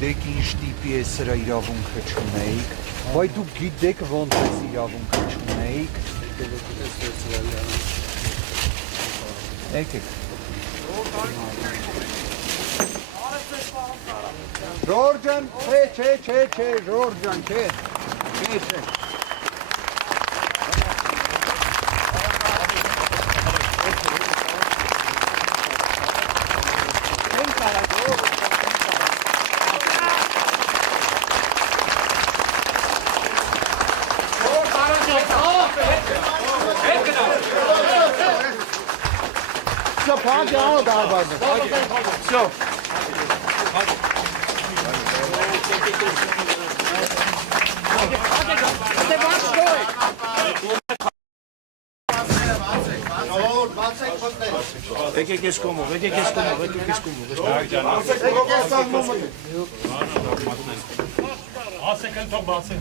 գիտեք ինչ տիպի է սրա իրավունքը չունեիք, բայց դուք գիտեք ոնց է իրավունքը չունեիք։ Եկեք։ Ժորժան, չէ, Ժորժան, չէ։ Все. Եկեք ես կոմով, եկեք ես կոմով։ Ասեք են թող բացեն։